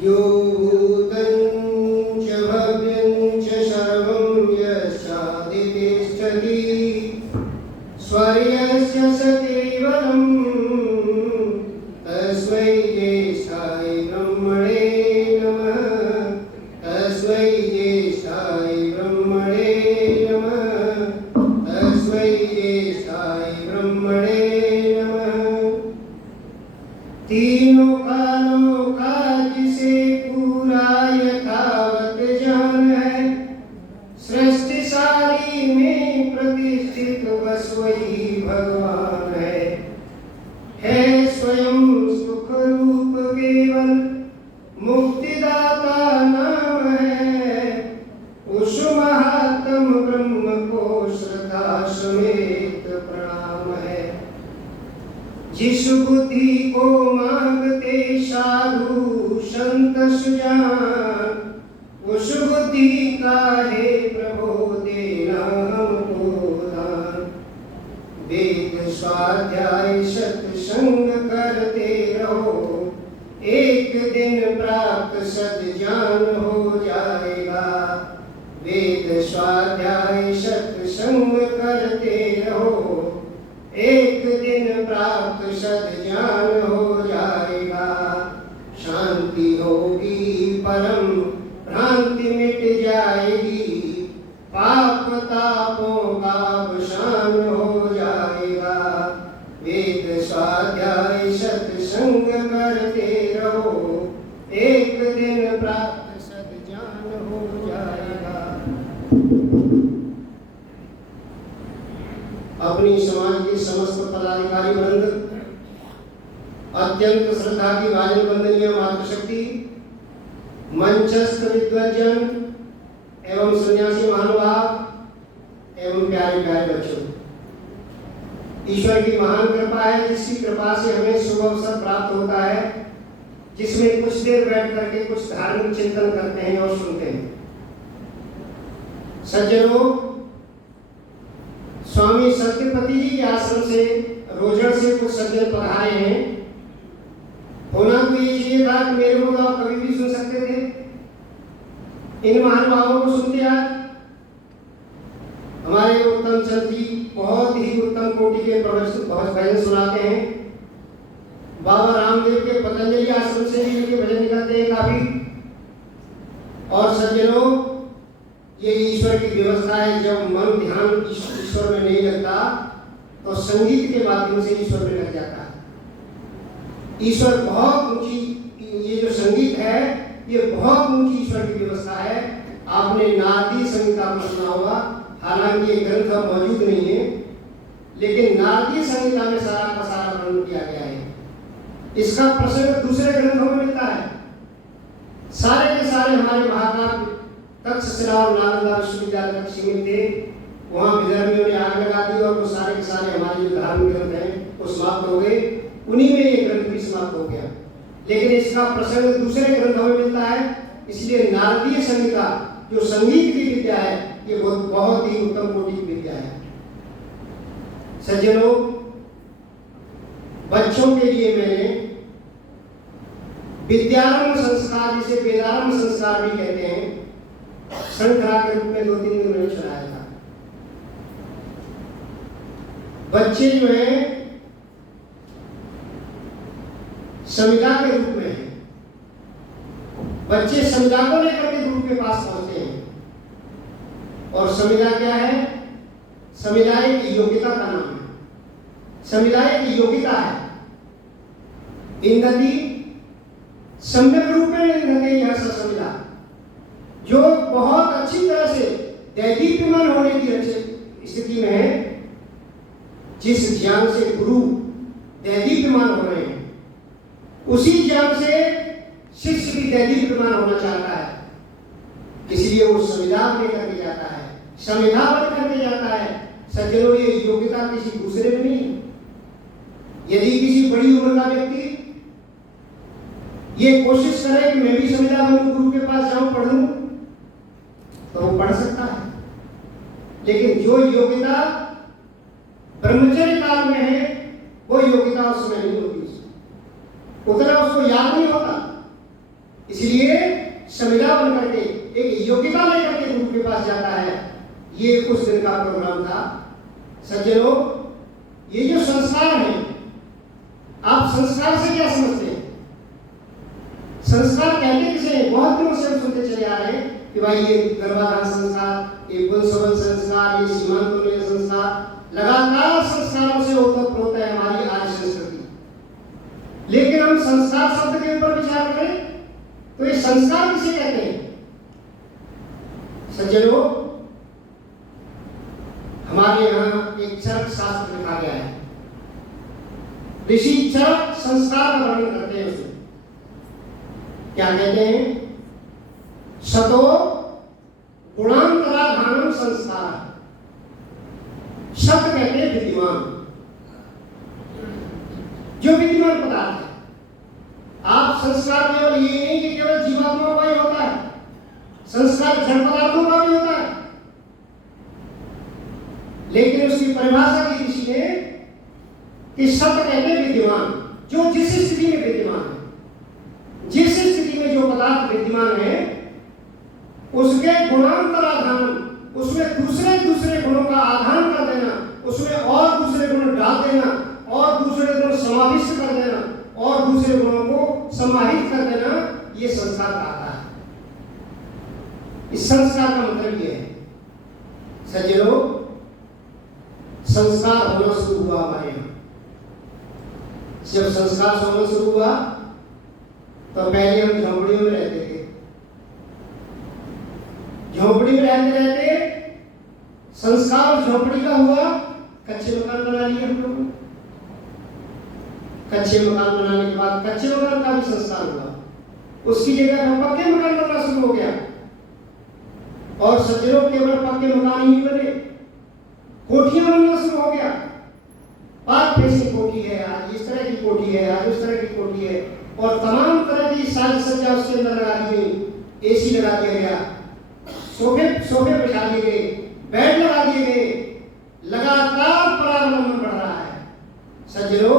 यो भूतं च भव्यं च सर्वं यश्चादितिष्ठति स्वर्यस्य स केवलं तस्मै ज्येष्ठाय ब्रह्मणे नमः। तस्मै ज्येष्ठाय ब्रह्मणे नमः। तस्मै ज्येष्ठाय ब्रह्मणे नमः। तीनों कालों का जिसे पूरा यथावत जान है, सृष्टि सारी में प्रतिष्ठित बस वही भगवान है स्वयं सुख रूप केवल मुक्तिदाता नाम है। उस महात्म ब्रह्म को श्रद्धा समेत प्रणाम है। जिस बुद्धि को मांगते साधु संत सुजान, उस बुद्धि का है प्रभु देना हमको दान। वेद स्वाध्याय सत्संग करते रहो, एक दिन प्राप्त सद्ज्ञान हो जाएगा। वेद स्वाध्याय सत्संग करते रहो, एक दिन प्राप्त सद्ज्ञान हो जाएगा। शांति होगी परम भ्रांति मिट जाएगी, पाप तापों का अवसान हो जाएगा। वेद स्वाध्याय सत्संग करते रहो, एक दिन प्राप्त सद्ज्ञान हो जाएगा। अपनी समाज के समस्त पदाधिकारी वृंद, अत्यंत श्रद्धा की भाजन वंदनीय मातृशक्ति, मंचस्थ विद्वजन एवं सन्यासी महानुभाव एवं प्यारे प्यारे बच्चों, ईश्वर की महान कृपा है जिसकी कृपा से हमें शुभ अवसर प्राप्त होता है, जिसमें कुछ देर बैठ करके कुछ धार्मिक चिंतन करते हैं और सुनते हैं। सज्जनों, स्वामी सत्यपति जी के आश्रम से रोजड़ से कुछ सज्जन पधारे हैं। होना तो ये चाहिए था कि मेरे को आप कभी भी सुन सकते थे, इन महानुभावों को सुनते आज। हमारे उत्तम चंद जी बहुत ही उत्तम कोटि के भजन सुनाते हैं। बाबा रामदेव के पतंजलि आश्रम से भी इनके भजन निकलते हैं काफी। और सज्जनों, ये ईश्वर की व्यवस्था है, जब मन ध्यान ईश्वर में नहीं लगता तो संगीत के माध्यम से ईश्वर में लग जाता है। ईश्वर बहुत ऊंची, ये जो संगीत है ये बहुत ऊंची ईश्वर की व्यवस्था है। आपने नारदी संहिता को सुना होगा, हालांकि ये ग्रंथ अब मौजूद नहीं है, लेकिन नारदी संहिता में सारा का सारा वर्णन किया गया है। इसका प्रसंग दूसरे ग्रंथों में मिलता है। सारे के सारे हमारे महाकाव्य तक्षशिला और नालंदा विश्वविद्यालय तक्षशिला में थे, वहाँ विधर्मियों ने आग लगा दी और वो सारे के सारे हमारे जो धार्मिक ग्रंथ हैं वो समाप्त हो गए। उन्हीं में ये ग्रंथ भी समाप्त हो गया, लेकिन इसका प्रसंग दूसरे ग्रंथों में मिलता है। इसलिए नारदीय संहिता जो संगीत की विद्या है, ये बहुत ही उत्तम कोटि की विद्या है। सज्जनों, बच्चों के लिए मैंने विद्यारंभ संस्कार, जिसे वेदारंभ संस्कार भी कहते हैं, श्रृंखला के रूप में 2-3 दिन मैंने चलाया था। बच्चे जो हैं संविदा के रूप में है। बच्चे संविदा को लेकर के गुरु के पास पहुंचते हैं। और संविदा क्या है? संविदा एक योग्यता का नाम है। संविदा एक योग्यता है। इन्दति सम्यक रूप में इन्दति यह संविदा, जो बहुत अच्छी तरह से दैदीप्यमान होने की स्थिति में है। जिस ज्ञान से गुरु दैदीप्यमान हो रहे हैं, उसी ज्ञान से शिष्य भी दैदीप्यमान होना चाहता है। इसलिए वो संविदा लेकर के जाता है, संविदा बन करके जाता है। सज्जनों, ये योग्यता किसी दूसरे में नहीं। यदि किसी बड़ी उम्र का व्यक्ति ये कोशिश करे कि मैं भी संविदा बनूं, गुरु के पास जाऊं, पढ़ूं, तो वो पढ़ सकता है। लेकिन जो योग्यता ब्रह्मचर्य काल में है, वो योग्यता उस समय नहीं होती। उतना उसको याद नहीं होता इसलिए संविदा बन करके एक योग्यता लेकर के गुरु के पास जाता है। ये उस दिन का प्रोग्राम था। सज्जनों, ये जो संस्कार है, आप संस्कार से क्या समझते हैं? संस्कार कहते किसे हैं? बहुत दिनों से हम सुनते चले आ रहे हैं कि भाई ये गर्भाधान संस्कार, ये वंशवल संस्कार, ये सीमांतोलन संस्कार, लगातार संस्कारों से ओतप्रोत है हमारी आर्य संस्कृति। लेकिन हम संस्कार शब्द के ऊपर विचार करें तो ये संस्कार किसे कहते हैं? सज्जनों, हमारे यहाँ एक चरक शास्त्र लिखा गया है। ऋषि चरक संस्कार का वर्णन करते हैं। उसमें क्या कहते हैं? शतो गुणांतराधानम संस्कार। शत कहते हैं विद्यमान, जो विद्यमान पदार्थ है। आप संस्कार केवल ये नहीं कि केवल जीवात्माओं का ही होता है, संस्कार जड़ पदार्थों का भी होता है। लेकिन उसकी परिभाषा की ऋषि ने कि सत कहते हैं विद्यमान, जो जिस स्थिति में विद्यमान है, जिस स्थिति में जो पदार्थ विद्यमान है उसके गुणांतराधान, उसमें दूसरे दूसरे गुणों का आधान कर देना, उसमें और दूसरे गुण डाल देना, और दूसरे गुण समाविष्ट कर देना, और दूसरे गुणों को समाहित कर देना, ये संस्कार कहता है। इस संस्कार का मतलब ये है सज्जनों, संस्कार होना शुरू हुआ हमारे यहाँ। जब संस्कार होना शुरू हुआ तो पहले हम झोंपड़ियों में रहते थे। झोंपड़ी में रहते रहते संस्कार झोंपड़ी का हुआ, कच्चे मकान बना लिए हम लोगों ने। कच्चे मकान बनाने के बाद कच्चे मकान का भी संस्कार हुआ, उसकी जगह पर पक्के मकान बनना शुरू हो गया। और सज्जनों, केवल पक्के मकान ही बने, कोठियां बनना शुरू हो गया। पार्क फेसिंग कोठी है, आज इस तरह की कोठी है, आज उस तरह की कोठी है, और तमाम तरह की साज सज्जा उसके अंदर लगा दी गई। एसी लगा दिया गया, सोफे बिछा दिए गए, बेड लगा दिए गए। लगातार परावलंबन बढ़ रहा है। सज्जनों,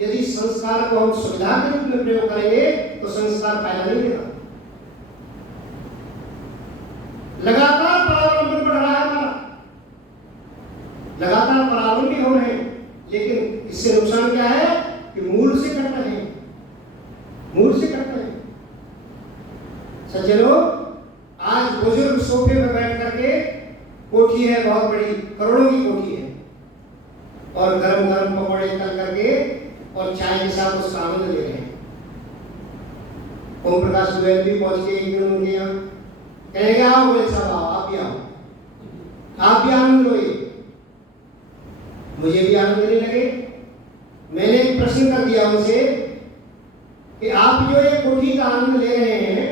यदि संस्कार को हम सुविधा के रूप में प्रयोग करेंगे तो संस्कार फायदा नहीं देगा। लगातार परावलंबन बढ़ रहा है हमारा, लगातार परावलंबी हो रहे हैं, लेकिन इससे नुकसान क्या है कि मूल से कट रहे हैं, मूल से कट रहे हैं। सज्जनों, आज बुजुर्ग सोफे पर बैठ करके, कोठी है बहुत बड़ी, करोड़ों की कोठी है, और गरम गरम पकौड़े तल करके और चाय के साथ उसका आनंद ले रहे हैं। ओम प्रकाश गोयल भी पहुंच के एक दिन उनके यहाँ कहेंगे, आओ बोले साहब, आओ, आप भी आओ, आप भी आनंद लो। मुझे भी आनंद लेने लगे। मैंने एक प्रश्न कर दिया उनसे कि आप जो ये कोठी का आनंद ले रहे हैं,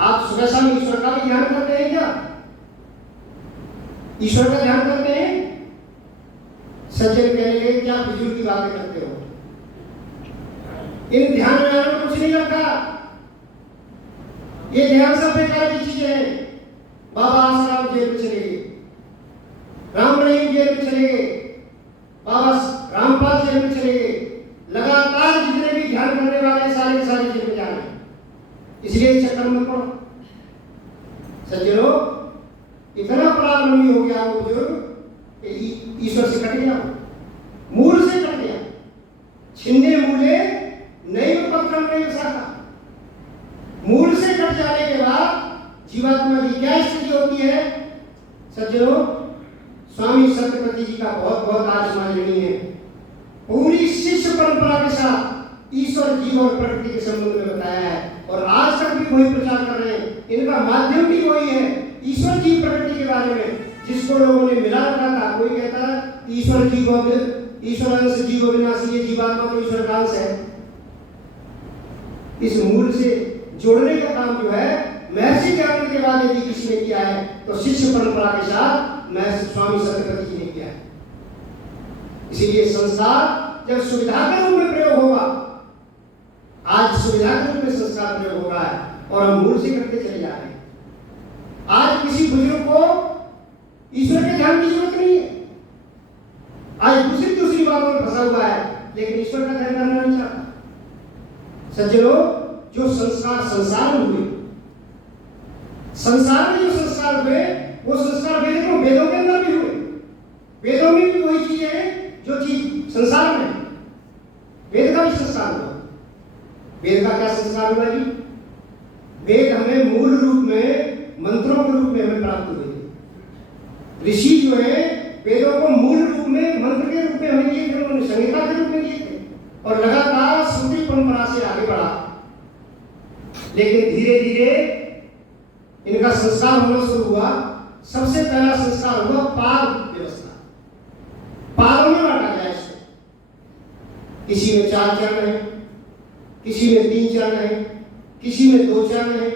आप सुबह शाम ईश्वर का भी ध्यान करते हैं क्या? ईश्वर का ध्यान करते हैं? सज्जन कहने लगे, क्या फिजूल की बातें करते हो, इन ध्यान में कुछ नहीं रखा, ये ध्यान सब बेकार की चीजें हैं। बाबा आसाराम जेल में चले गए, राम रहीम जेल में चले गए, बाबा रामपाल जेल में चले गए। लगातार जितने भी ध्यान करने वाले सारे के सारे जेल में जा रहे हैं। इसलिए इस चक्कर में पड़ो। सज्जनों, इतना परावलंबी हो गया वो बुजुर्ग, ईश्वर से कट गया, मूल से कट गया। छिन्ने मूले नैव पत्रम नैव शाखा। मूल से कट जाने के बाद जीवात्मा की क्या स्थिति होती है? सज्जनों, स्वामी सत्यपति जी का बहुत बहुत आज स्मरणीय है। पूरी शिष्य परंपरा के साथ ईश्वर जीव और प्रकृति के संबंध में बताया है, और आज तक भी वही प्रचार कर रहे हैं। इनका माध्यम भी वही है, ईश्वर जीव प्रकृति के बारे में, जिसको लोगों ने मिला रखा था। कोई कहता है ईश्वर जीव, ईश्वर अंश जीव विनाशी, ये जीवात्मा तो ईश्वर का अंश है। इस मूल से जोड़ने का काम जो है महर्षि ज्ञान के बाद यदि किसी ने किया है तो शिष्य परंपरा के साथ महर्षि स्वामी सत्यपति जी ने किया है। इसीलिए संस्कार जब सुविधा के रूप में प्रयोग होगा, आज सुविधा के रूप में संस्कार प्रयोग हो रहा है और हम मूल से करते चले जा रहे हैं। आज किसी बुजुर्ग को ईश्वर के ध्यान की जरूरत नहीं है, आज दूसरी बातों में फंसा हुआ है, लेकिन ईश्वर का ध्यान करना नहीं चाहता। सज्जनों, जो जो संस्कार संसार में हुए, संसार में जो संस्कार हुए वो संस्कार वेदों के अंदर भी हुए। वेदों में भी वही चीज है जो चीज संसार में, वेद का भी संस्कार हुआ। वेद का क्या संस्कार हुआ जी? वेद हमें मूल रूप में मंत्रों के रूप में हमें प्राप्त हुए थे। ऋषि जो है वेदों को मूल रूप में मंत्र के रूप में हमें दिए थे, उन्होंने संहिता के रूप में दिए थे और लगातार श्रुति परंपरा से आगे बढ़ा। लेकिन धीरे धीरे इनका संस्कार होना शुरू हुआ। सबसे पहला संस्कार हुआ पाद व्यवस्था। पादों में बांटा गया इसको। किसी में 4 चरण है, किसी में 3 चरण है, किसी में 2 चरण है,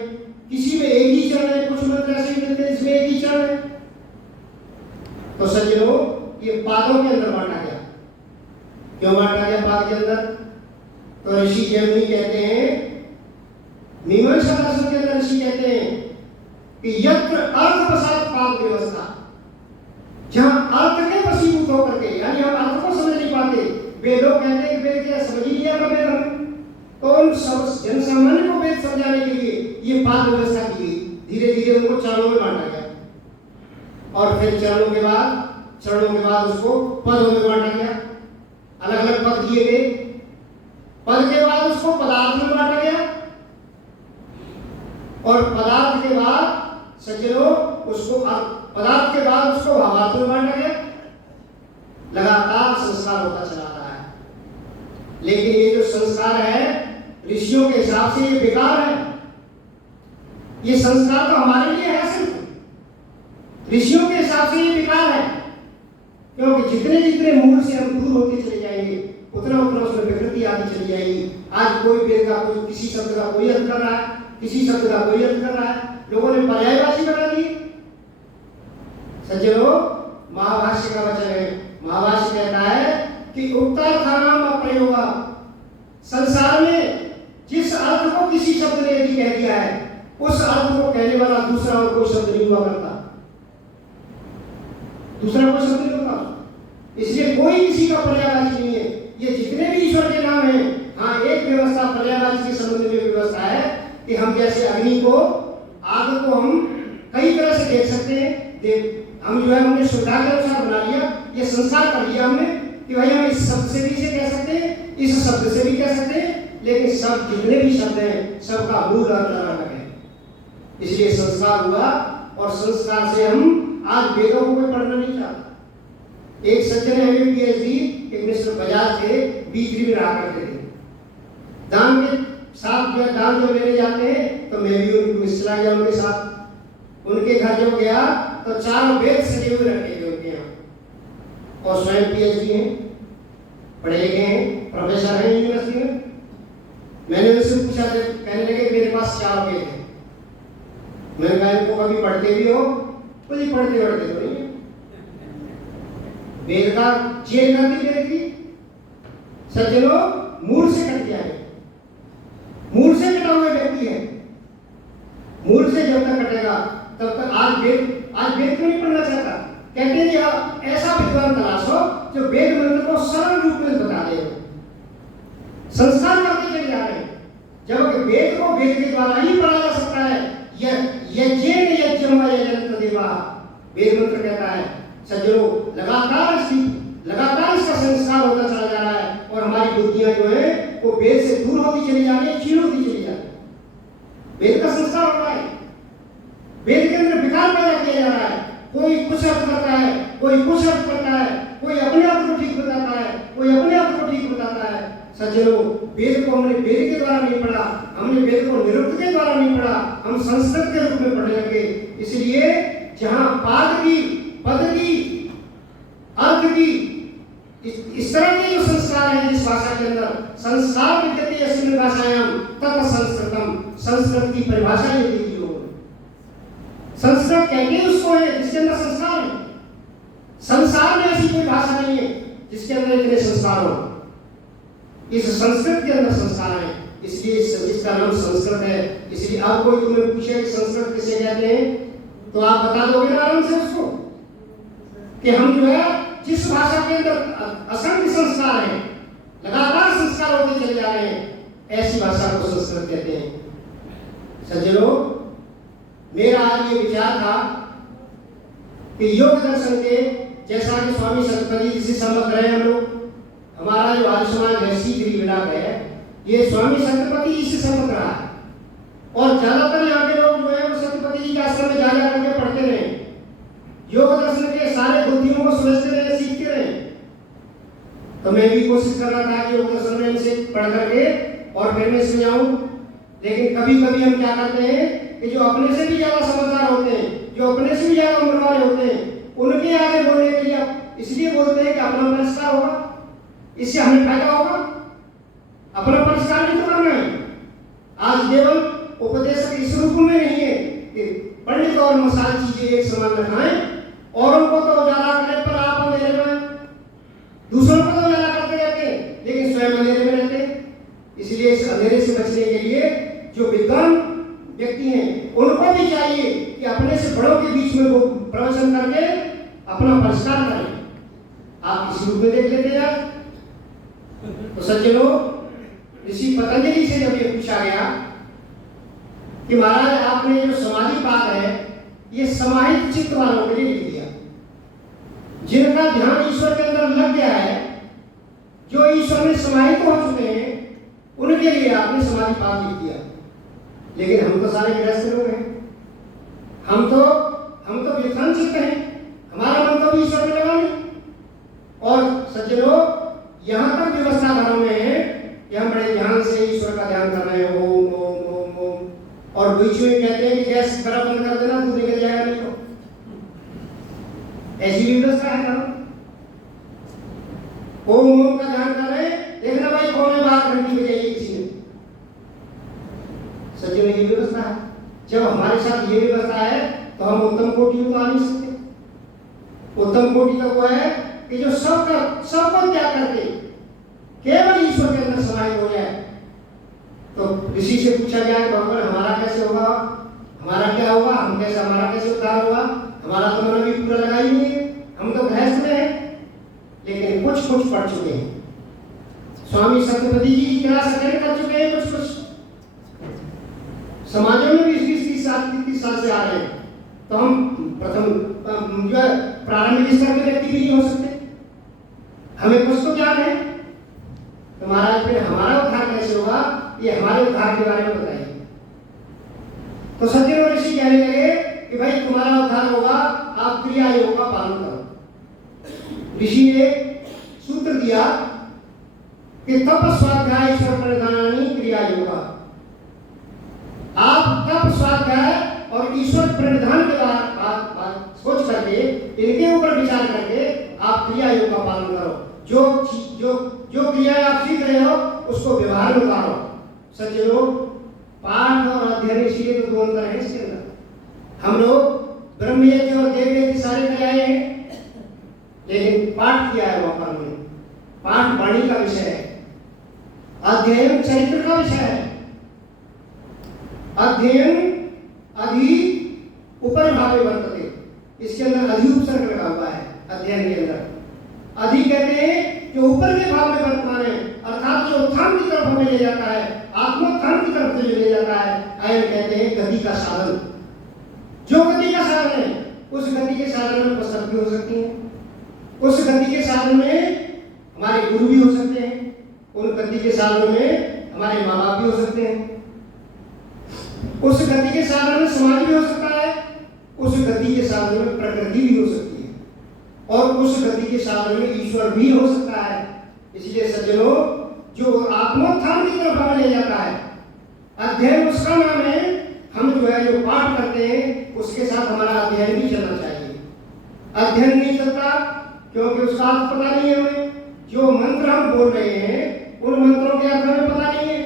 किसी में 1 ही चरण है। कुछ मंत्र ऐसे भी मिलते हैं इसमें 1 ही चरण है। तो सज्जनों, ये पादों के अंदर बांटा गया। क्यों बांटा गया पाद के अंदर? तो ऋषि जैमिनी कहते हैं, मीमांसा दर्शन के अंदर ऋषि कहते हैं कि यत्र अर्थ प्रसाद पाद व्यवस्था, जहां अर्थ के वशीभूत होकर के, यानी हम अर्थ को समझ नहीं पाते। वे लोग कहते हैं कि वेद क्या समझ ही नहीं आता वेद हमें, तो उन सब जन सामान्य को वेद समझाने के लिए ये पाद व्यवस्था की गई। धीरे धीरे उनको चरणों में बांटा गया और फिर चरणों के बाद उसको पदों में बांटा गया। अलग अलग पद दिए गए। पद के बाद उसको पदार्थ में बांटा गया और पदार्थ के बाद सज्जनों पदार्थ के बाद उसको भावार्थ में बांटा गया। लगातार संस्कार होता चला रहा है। लेकिन ये जो संस्कार है ऋषियों के हिसाब से ये बेकार है। ये संस्कार तो हमारे लिए है सिर्फ, ऋषियों के हिसाब से ये बेकार है। क्योंकि जितने जितने मूल से हम दूर होते चले जाएंगे उतना उतना उसमें विकृति आती चली जाएगी। आज कोई वेद का कोई किसी शब्द का कोई अर्थ कर रहा है, किसी शब्द का कोई अर्थ कर रहा है। लोगों ने पर्यायवाची बना दी। सज्जनों, महाभाष्य का वचन है। महाभाष्य कहता है कि उक्तार्थानाम अप्रयोग, संसार में जिस अर्थ को किसी शब्द ने यदि कह दिया है उस अर्थ को कहने वाला दूसरा और कोई शब्द नहीं हुआ करता। दूसरा कोई शब्द नहीं होता। इसलिए कोई किसी का पर्यायवाची नहीं है। ये जितने भी ईश्वर के नाम हैं, हाँ, एक व्यवस्था पर्यायवाची के संबंध में व्यवस्था है कि हम जैसे अग्नि को, आग को हम कई तरह से देख सकते हैं। हम जो है हमने श्रद्धा के अनुसार बना लिया, ये संस्कार कर लिया हमने कि भाई हम इस शब्द से भी इसे कह सकते हैं, इस शब्द से भी कह सकते हैं। लेकिन सब जितने भी शब्द हैं सबका मूल अर्थ अलग है। इसलिए संस्कार हुआ और संस्कार से हम आज वेदों को कोई पढ़ना नहीं चाहता। एक सज्जन है पीएचडी, एक मिस्टर बजाज थे, B3 में रहा करते थे। दान के साथ जो दान जो लेने जाते हैं तो मैं भी उनको मिस्टर गया उनके साथ। उनके घर जब गया तो 4 वेद सजे हुए रखे थे उनके यहाँ और स्वयं पीएचडी हैं, पढ़े लिखे हैं, प्रोफेसर हैं यूनिवर्सिटी में। मैंने उनसे पूछा, कहने लगे मेरे पास 4 वेद हैं। मैंने कहा इनको कभी पढ़ते भी हो? कोई पढ़ते तो नहीं है। वेद का चेन कर दी वेद की। सज्जनों, मूल से कट गया है। मूल से कटा हुआ व्यक्ति है। मूल से जब तक कटेगा तब तक आज वेद क्यों नहीं पढ़ना चाहता? कहते हैं कि ऐसा विद्वान तलाशो जो वेद मंत्र को सरल रूप में बता दे। संस्कार करते चले जा रहे हैं। जब वेद को वेद के द्वारा ही पढ़ा जा सकता है। यज्ञेन यज्ञम यजन्त देवा, वेद मंत्र कहता है। सज्जनों, लगातार इसका संस्कार होता चला जा रहा है और हमारी बुद्धियां जो है वो वेद से दूर होती चली जा रही है, क्षीण होती चली जा रही है। वेद का संस्कार हो रहा है। वेद के अंदर विकार पैदा किया जा रहा है। कोई कुछ अर्थ करता है, कोई कुछ अर्थ करता है, कोई अपने अर्थ को ठीक बताता है, कोई अपने अर्थ को ठीक बताता है। सज्जनों, वेद को हमने वेद के द्वारा नहीं पढ़ा, हमने वेद को निरुक्त के द्वारा नहीं पढ़ा, हम संस्कृत के रूप में पढ़ने लगे। इसलिए जहां पाद की, पद की, अर्थ की, इस तरह के जो संस्कार है जिस भाषा के अंदर, संस्कार विद्यते यस्मिन् भाषायां तत् संस्कृतम, संस्कृत की परिभाषा ये दी गई लोगों ने। संस्कृत कहते उसको है जिसके अंदर संस्कार है। संसार में ऐसी कोई भाषा नहीं है जिसके अंदर इतने संस्कार हो। इस संस्कृत के अंदर संस्कार है, इसलिए इसका नाम संस्कृत है। इसलिए अब कोई तुम्हें पूछे कि संस्कृत किसे कहते हैं तो आप बता दोगे ना आराम से उसको कि हम जो है जिस भाषा के अंदर असंख्य संस्कार हैं, लगातार संस्कार होते चले जा रहे हैं, ऐसी भाषा को संस्कृत कहते हैं। सज्जनों, मेरा आज ये विचार था कि योग दर्शन के, जैसा कि स्वामी सतपति जी से समझ रहे हैं हम लोग, हमारा जो आर्य समाज है सीधी विलाप है, ये स्वामी सतपति जी से समझ रहा है। और ज्यादातर यहाँ के लोग जो है वो सतपति जी के आश्रम में जा करके पढ़ते रहे, योग दर्शन के सारे बुद्धियों को समझते रहे, सीखते रहे। तो मैं भी कोशिश कर रहा था कि योग दर्शन में इनसे पढ़ करके और फिर मैं समझाऊं। लेकिन कभी कभी हम क्या करते हैं कि जो अपने से भी ज्यादा समझदार होते हैं, जो अपने से भी ज्यादा उम्र वाले होते हैं, उनके आगे बोलने के लिए इसलिए बोलते हैं कि अपना परिष्कार होगा, इससे हमें फायदा होगा। अपना परिष्कार नहीं तो करना है। आज केवल उपदेशक इस रूप में नहीं है कि पंडित और मसाल चीजें एक समान न खाएं और उनको तो उजाला करने पर आप अंधेरे में, दूसरों को तो उजाला करते रहते हैं लेकिन स्वयं अंधेरे में रहते हैं। इसलिए इस अंधेरे से बचने के लिए जो विद्वान व्यक्ति हैं उनको भी चाहिए कि अपने से बड़ों के बीच में वो प्रवचन करके अपना परिष्कार करें। आप इस रूप में देख लेते हैं। तो सज्जनों, ऋषि पतंजलि से जब ये पूछा गया कि महाराज आपने जो समाधि पाद है ये समाहित चित्त वालों के लिए लिख दिया, जिनका ध्यान ईश्वर के अंदर लग गया है, जो ईश्वर में समाहित हो चुके हैं, उनके लिए आपने समाधि पाद लिख दिया। लेकिन हम तो सारे गृहस्थ लोग हैं, हम तो व्युत्थान चित्त हैं, हमारा मन तो ईश्वर में लगा नहीं। और सज्जनों, यहाँ तक व्यवस्था घरों में है कि हम बड़े ध्यान से ईश्वर का ध्यान कर रहे हैं, ओम ओम ओम ओम, और बीच में कहते हैं कि गैस गर्म बंद कर देना, दूध निकल जाएगा नहीं तो। ऐसी भी व्यवस्था है घरों। ओम ओम का ध्यान कर रहे हैं, देखना भाई कौन है बाहर घंटी बजाइए किसी ने। सज्जनों, ये व्यवस्था है। जब हमारे साथ ये व्यवस्था है तो हम उत्तम कोटि को आ नहीं सकते। उत्तम कोटि तो वो है कि जो सबको त्याग करके केवल ईश्वर के अंदर समाहित हो जाए। तो ऋषि से पूछा गया कि भगवान हमारा कैसे होगा, हमारा क्या होगा, हमारा कैसे उद्धार होगा, हमारा तो मन भी पूरा लगा ही नहीं है, हम तो गृहस्थ में हैं। लेकिन कुछ पढ़ चुके हैं, स्वामी सत्यपति जी की क्लास अटेंड कर चुके हैं, कुछ समाजों में भी 20-30 साल से आ रहे हैं। तो हम प्रथम जो है प्रारंभिक स्तर के व्यक्ति भी नहीं हो सकते, हमें कुछ तो ज्ञान है। तो महाराज फिर हमारा उद्धार कैसे होगा, ये हमारे उद्धार के बारे में बताइए। तो सज्जनों, ऋषि कहने लगे कि भाई तुम्हारा उद्धार होगा, आप क्रिया योग का पालन करो। ऋषि ने सूत्र दिया कि तप स्वाध्याय ईश्वर प्रणिधानानि क्रिया योगा। आप तप स्वाध्याय और ईश्वर प्रणिधान के बाद सोच करके, इनके ऊपर विचार करके आप क्रिया योग का पालन करो। जो क्रियाएं आप सीख रहे हो उसको व्यवहार में उतारो। सज्जनों, पाठ और अध्ययन इसलिए तो दो अंतर है इसके अंदर। हम लोग ब्रह्मयज्ञ और देवयज्ञ सारे कर आए हैं, लेकिन पाठ किया है वहां पर हमने। पाठ वाणी का विषय है, अध्ययन चरित्र का विषय है। अध्ययन अधि उपरिभावे वर्तते, इसके अंदर अधि उपसर्ग लगा हुआ है। अध्ययन के अंदर अधि कहते हैं जो ऊपर के भाव में वर्तमान है, अर्थात जो उत्थान की तरफ हमें ले जाता है, आत्मोत्थान की तरफ ले जाता है। आयन कहते हैं गति का साधन। जो गति का साधन है, उस गति के साधन में पुस्तक भी हो सकती है, उस गति के साधन में हमारे गुरु भी हो सकते हैं, उन गति के साधन में हमारे माँ बाप भी हो सकते हैं, उस गति के साधन में समाज भी हो सकता है, उस गति के साधन में प्रकृति भी हो सकती है, और उस गति के साधन में ईश्वर भी हो सकता है। इसलिए सज्जनों, जो आत्मोत्थान की तरफ हमें ले जाता है, अध्ययन उसका नाम है। हम जो है जो पाठ करते हैं उसके साथ हमारा अध्ययन भी चलना चाहिए। अध्ययन नहीं चलता क्योंकि उसका अर्थ पता नहीं है हमें। जो मंत्र हम बोल रहे हैं उन मंत्रों के अर्थ हमें पता नहीं है,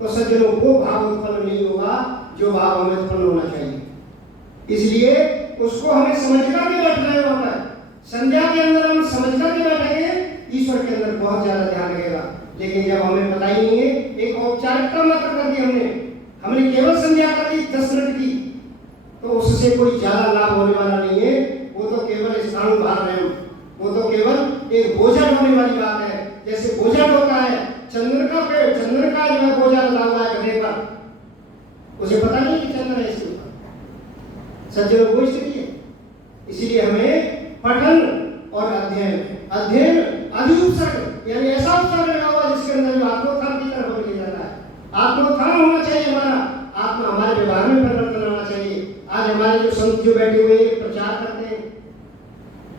तो सज्जनों वो भाव उत्पन्न नहीं होगा जो भाव हमें उत्पन्न होना चाहिए। इसलिए उसको हमें समझ करके बैठना है। वहां पर संध्या के अंदर हम समझ करके बैठेंगे, ईश्वर के अंदर बहुत ज्यादा ध्यान लगेगा। लेकिन जब हमें पता ही नहीं है, एक औपचारिकता मात्र कर दी हमने केवल संध्या कर दी 10 मिनट की, तो उससे कोई ज्यादा लाभ होने वाला नहीं है। वो तो केवल स्थान भार रहे हो, वो तो केवल एक बोझा ढोने वाली बात है। जैसे बोझा ढोता है, चंद्र का जो है बोझा लगा हुआ है गधे पर, उसे पता नहीं कि चल रहा है इसके ऊपर। सज्जनों वो स्थिति है। इसीलिए हमें पठन और अध्ययन अधिउपसर्ग यानी ऐसा उपसर्ग लगा हुआ जिसके अंदर जो आत्मोत्थान की तरफ हमें ले जाता है। आत्मोत्थान होना चाहिए हमारा, आत्मा हमारे व्यवहार में परिवर्तन होना चाहिए। आज हमारे जो संत जो बैठे हुए प्रचार करते हैं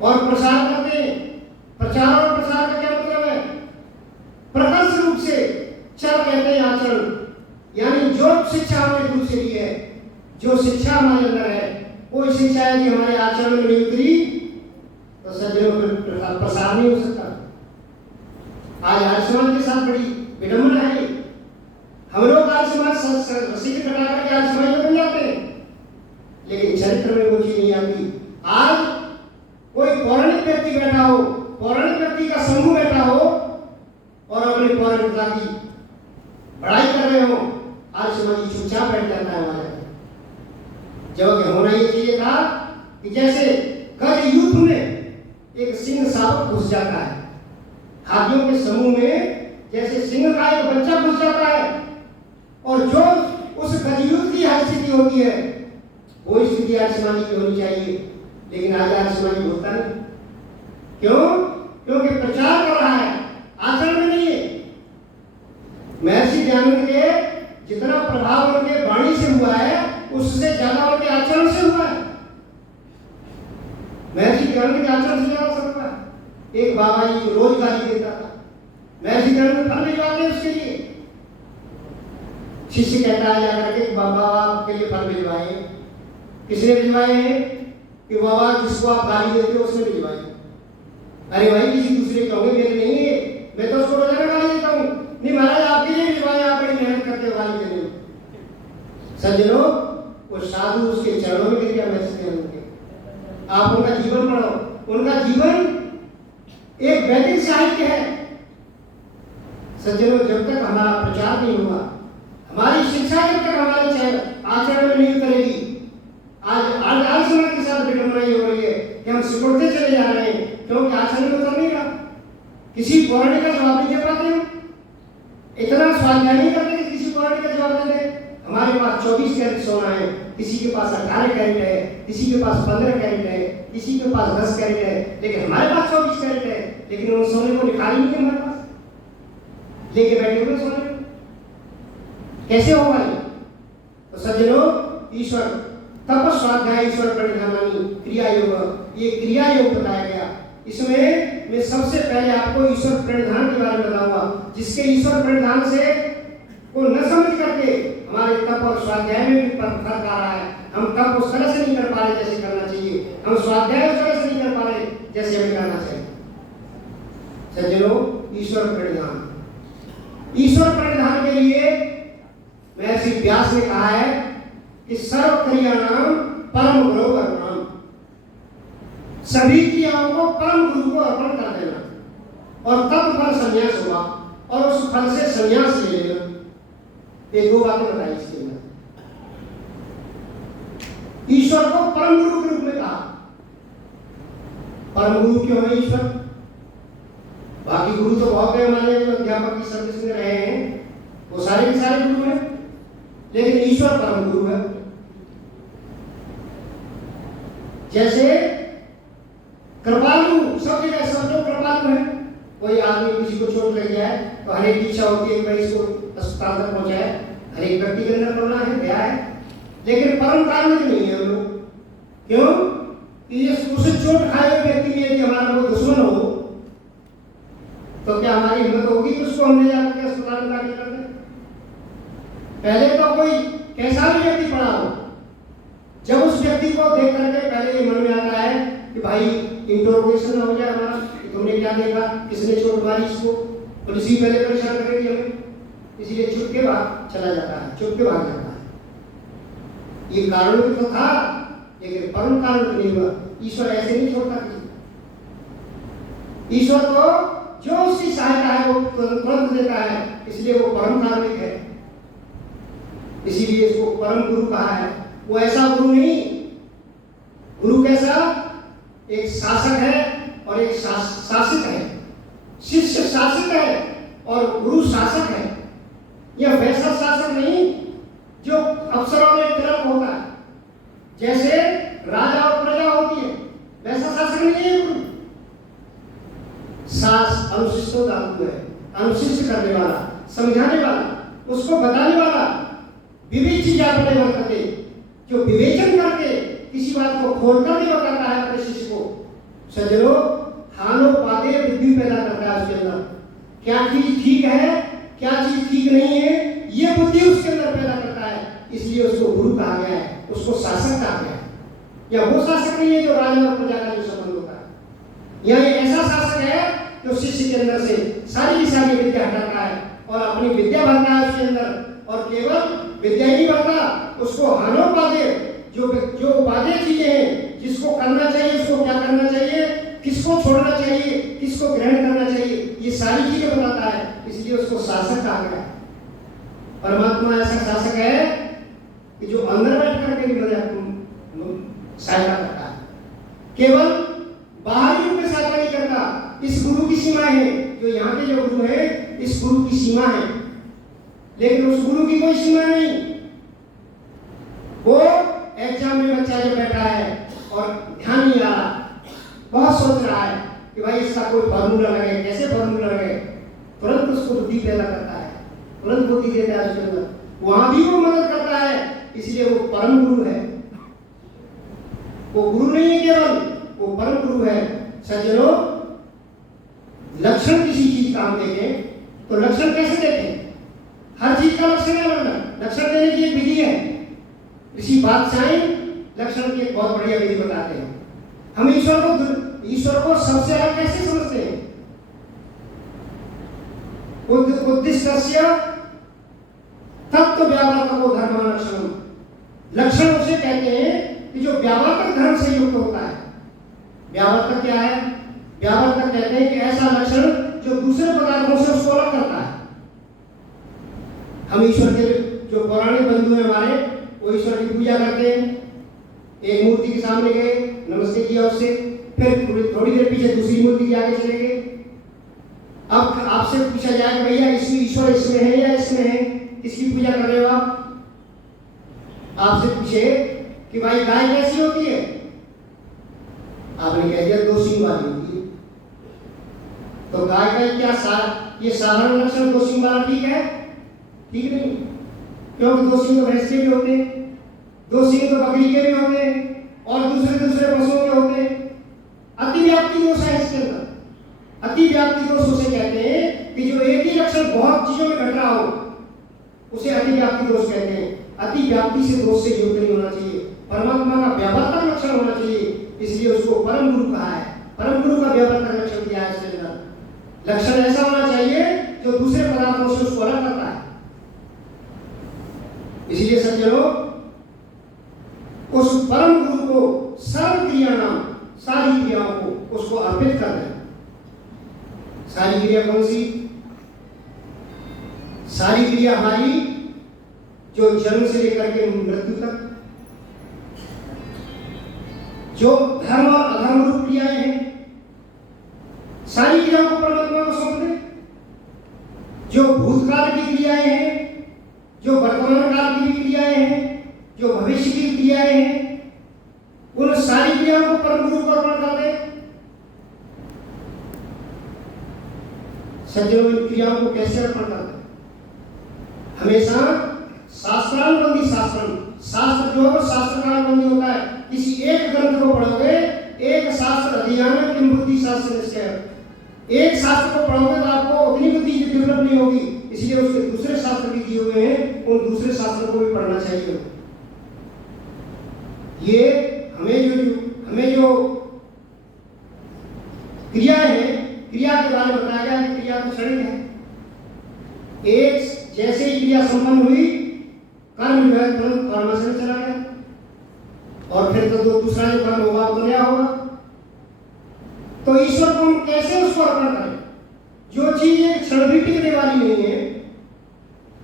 और प्रसार करते हैं, प्रचार और प्रसार का क्या मतलब है? प्रकर्ष रूप से चल कहते हैं आचरण, यानी जो शिक्षा हमने गुरु से ली है, जो शिक्षा हमारे अंदर है, वो शिक्षा यदि हमारे आचरण में नहीं उतरी तो सज्जनों पर प्रसार नहीं हो सकता। आज आर्य समाज के साथ बड़ी विडंबना है। हम लोग आर्य समाज रस्सी के कटा करके आर्य समाज में बन जाते हैं, लेकिन चरित्र में वो चीज नहीं आती। आज कोई पौराणिक व्यक्ति बैठा हो, पौराणिक व्यक्ति का समूह बैठा हो और अपने पौराणिकता की बड़ाई कर रहे हो, आर्य समाज चुपचाप बैठ जाता है हमारे। जबकि होना ये चाहिए था कि जैसे गज युद्ध में एक सिंह शावक घुस जाता है, हाथियों के समूह में जैसे सिंह का एक बच्चा घुस जाता है, और जो उस गज युद्ध की स्थिति होती है वो स्थिति आर्य समाज की होनी चाहिए। लेकिन आज आर्य समाज होता नहीं। क्यों? क्योंकि प्रचार कर रहा है, आचरण में नहीं है। महर्षि दयानंद के जितना प्रभाव उनके वाणी से हुआ है उससे ज्यादा उनके आचरण से हुआ है। महर्षि दयानंद के आचरण से ज्यादा सब हुआ है। एक बाबा जी रोज गाली देता था, महर्षि दयानंद फल भिजवाते उसके लिए। शिष्य कहता है जाकर के बाबा आपके लिए फल भिजवाए। किसने भिजवाए हैं? कि बाबा जिसको आप गाली देते हो उसने भिजवाए। अरे भाई किसी दूसरे का होंगे, मेरे नहीं है, मैं तो उसको रोजाना गाली देता हूँ। नहीं महाराज आपके लिए भिजवाए, आप बड़ी मेहनत करते हो गाली देने में। सज्जनों वो साधु उसके चरणों में गिर गया महर्षि दयानंद के। आप उनका जीवन पढ़ो, उनका जीवन एक वैदिक साहित्य है। सज्जनों जब तक हमारा प्रचार नहीं हुआ, हमारी शिक्षा जब तक हमारे आचरण में नहीं उतरेगी, आज समाज के साथ विडंबना ये हो रही है कि हम सिकुड़ते चले जा रहे हैं क्योंकि आचरण में उतर नहीं रहा। किसी पौराणिक का जवाब नहीं दे पाते हम, इतना स्वाध्याय नहीं करते कि किसी पौराणिक का जवाब दे दे। हमारे पास 24 कैरेट सोना है, किसी के पास 18 कैरेट है, किसी के पास 15 कैरेट है, किसी के पास 10 कैरेट है, लेकिन हमारे पास 24 कैरेट है। लेकिन उन सोने को निकाल ही नहीं हमारे पास, लेके बैठे हुए सोने। कैसे होगा ये? तो सज्जनों ईश्वर तप स्वाध्याय ईश्वर प्रणिधानानि क्रिया योग, ये क्रिया योग बताया गया। इसमें मैं सबसे पहले आपको ईश्वर प्रणिधान के बारे में बताऊंगा, जिसके ईश्वर प्रणिधान से को न समझ करके हमारे तप और स्वाध्याय में भी फर्क आ रहा है। हम तप उस तरह से नहीं कर पा रहे जैसे करना चाहिए, हम स्वाध्याय उस तरह से नहीं कर पा रहे जैसे हमें करना चाहिए। सज्जनों ईश्वर प्रणिधान, ईश्वर प्रणिधान के लिए महर्षि व्यास ने कहा है कि सर्व क्रियाणाम परम गुरु अर्पणम, सभी क्रियाओं को परम गुरु को अर्पण कर देना और तब फल संन्यास हुआ और उस फल से संन्यास ले लेना। ये दो बातें बताई इसके अंदर। ईश्वर को परम गुरु के रूप में कहा। परम गुरु क्यों है ईश्वर? बाकी गुरु तो बहुत है हमारे जो अध्यापक की सर्विस में रहे हैं, वो सारे के सारे गुरु हैं, लेकिन ईश्वर परम गुरु है। जैसे कृपालु, सब जगह सब लोग कृपालु हैं। कोई आदमी किसी को चोट लग जाए तो हर एक की इच्छा होती है कि भाई इसको अस्पताल तक पहुंचाए, हर एक व्यक्ति के अंदर करना है, गया है। लेकिन परम कारुणिक नहीं है हम लोग। क्यों? कि उसे चोट खाए हुए व्यक्ति में यदि हमारा कोई दुश्मन हो तो क्या हमारी हिम्मत होगी कि उसको हम ले जाकर के अस्पताल में दाखिल कर दें? पहले तो कोई कैसा भी व्यक्ति पड़ा हो, जब उस व्यक्ति को देख करके पहले ये मन में आता है कि भाई इंटरोगेशन हो जाए हमारा, तुमने क्या देखा, किसने चोट मारी इसको, पुलिस ही पहले परेशान करेगी हमें, इसीलिए चुप के बाद चला जाता है, चुप के भाग जाता है। ये कारण तो था, लेकिन परम कारण नहीं हुआ। ईश्वर ऐसे नहीं छोड़ता किसी। ईश्वर को जो उसकी सहायता है वो तुरंत देता है, इसलिए वो परम कारुणिक है। इसीलिए इसको परम गुरु कहा है। वो ऐसा गुरु नहीं, गुरु कैसा? एक शासक है और एक शासित है। शिष्य शासित है और गुरु शासक है। यह वैसा शासक नहीं जो अफसर जैसे राजा और प्रजा होती है वैसा शासक नहीं है गुरु। सास अनुशिष्टो धातु है, अनुशिष्ट करने वाला, समझाने वाला, उसको बताने वाला, विवेची जापने वर्तते, जो विवेचन करके किसी बात को खोलकर नहीं बताता है अपने शिष्य को। सज्जनों, हानोपादे बुद्धि पैदा करता है उसके अंदर, क्या चीज ठीक है क्या चीज ठीक नहीं है ये बुद्धि उसके अंदर पैदा करता है। इसलिए उसको गुरु कहा गया है, उसको शासक कहा गया है। या वो शासक नहीं है जो राजा और प्रजा का जो संबंध होता है, या ये ऐसा शासक है जो शिष्य के अंदर से सारी की सारी विद्या हटाता है और अपनी विद्या भरता है उसके अंदर। और केवल विद्या ही भरता, उसको हानोपादे, जो उपादेय चीजें हैं, जिसको करना चाहिए, उसको क्या करना चाहिए, किसको छोड़ना चाहिए, किसको ग्रहण करना चाहिए, ये सारी चीजें बताता है। इसलिए उसको शासक कहा गया। परमात्मा ऐसा शासक है कि जो अंदर बैठ करके भी सहायता करता है, केवल बाहरी रूप में सहायता नहीं करता। इस गुरु की सीमा है, जो यहाँ के जो गुरु है इस गुरु की सीमा है, लेकिन उस गुरु की कोई सीमा नहीं। वो एग्जाम में बच्चा जो बैठा है और ध्यान नहीं आ रहा, बहुत सोच रहा है कि भाई इसका कोई फार्मूला लगे, कैसे फार्मूला लगे, तुरंत उसको बुद्धि पैदा करता है, तुरंत बुद्धि देता है उसके अंदर, वहां भी वो मदद करता है। इसलिए वो परम गुरु है, वो गुरु नहीं है केवल, वो परम गुरु है। सज्जनों, लक्षण किसी चीज का हम देखें तो लक्षण कैसे देखें? हर चीज का लक्षण है, लक्षण देने की एक विधि है। ऋषि बादशाह लक्षण की एक बहुत बढ़िया विधि बताते हैं। हम ईश्वर को सबसे अलग कैसे समझते हैं? उद्दिष्टस्य तत्व व्यावर्तको धर्म लक्षण, लक्षण उसे कहते हैं कि जो व्यावर्तक धर्म से युक्त होता है। व्यावर्तक क्या है? व्यावर्तक कहते हैं कि ऐसा लक्षण जो दूसरे पदार्थों से उसको अलग करता है। हम ईश्वर के जो पौराणिक बंधु हैं हमारे, वो ईश्वर की पूजा करते हैं, एक मूर्ति के सामने गए, नमस्ते किया उससे, फिर थोड़ी देर पीछे दूसरी मूर्ति के आगे चले गए। अब आपसे पूछा जाए कि भैया इसमें ईश्वर इसमें है या इसमें है, किसकी पूजा कर रहे हो आप? आपसे पूछे कि भाई गाय कैसी होती है, आपने कह दिया दो सींग वाली होती है। तो गाय का क्या ये साधारण लक्षण दो सींग वाला ठीक है? ठीक नहीं, क्योंकि दो सींग तो भैंस के भी होते हैं, दो सींग तो बकरी के भी होते हैं, और दूसरे पशुओं के होते हैं। अतिव्याप्ति दोष है इसके अंदर। अतिव्याप्ति दोष उसे कहते हैं कि जो एक ही लक्षण बहुत चीजों में घट रहा हो, उसे अतिव्याप्ति दोष कहते हैं। अतिव्याप्ति से दोष से युक्त नहीं होना चाहिए, परमात्मा का व्यावर्तक लक्षण होना चाहिए। इसलिए उसको परम गुरु कहा है, परम गुरु का व्यावर्तक लक्षण दिया है इसके अंदर। लक्षण ऐसा होना चाहिए जो दूसरे पदार्थों से उसको अलग करता है। इसलिए सज्जनों, उस परम गुरु को सर्व क्रिया नाम, सारी क्रियाओं को उसको अर्पित कर दें। सारी क्रिया कौन सी? सारी क्रिया हमारी जो जन्म से लेकर के मृत्यु तक जो धर्म और अधर्म रूप क्रियाएं हैं, सारी क्रियाओं को परमात्मा को सौंप दें। जो भूतकाल की क्रियाएं हैं, जो वर्तमान काल की भी क्रियाएं हैं, जो भविष्य की क्रियाएं हैं, उन सारी क्रियाओं को परम गुरु को अर्पण कर दें। सज्जनों, इन क्रियाओं को कैसे अर्पण करते हैं? हमेशा शास्त्रानुबंधी शास्त्र जो है शास्त्र का अनुबंधी होता है। किसी एक ग्रंथ को पढ़ोगे, एक शास्त्र अध्ययन किम बुद्धि शास्त्र निश्चय, एक शास्त्र को पढ़ोगे तो आपको उतनी बुद्धि डेवलप नहीं होगी। इसलिए उसके दूसरे शास्त्र भी दिए हुए हैं, उन दूसरे शास्त्र को भी पढ़ना चाहिए। ये हमें जो क्रिया है, क्रिया के बारे में बताया गया है। क्रिया तो क्षणिक है, एक जैसे ही क्रिया संपन्न हुई, कर्म जो है तुरंत कर्म से चला गया, और फिर तो दूसरा जो कर्म होगा वो नया होगा। तो ईश्वर को हम कैसे उसको अर्पण करें? जो चीज एक क्षण भी टिकने वाली नहीं है,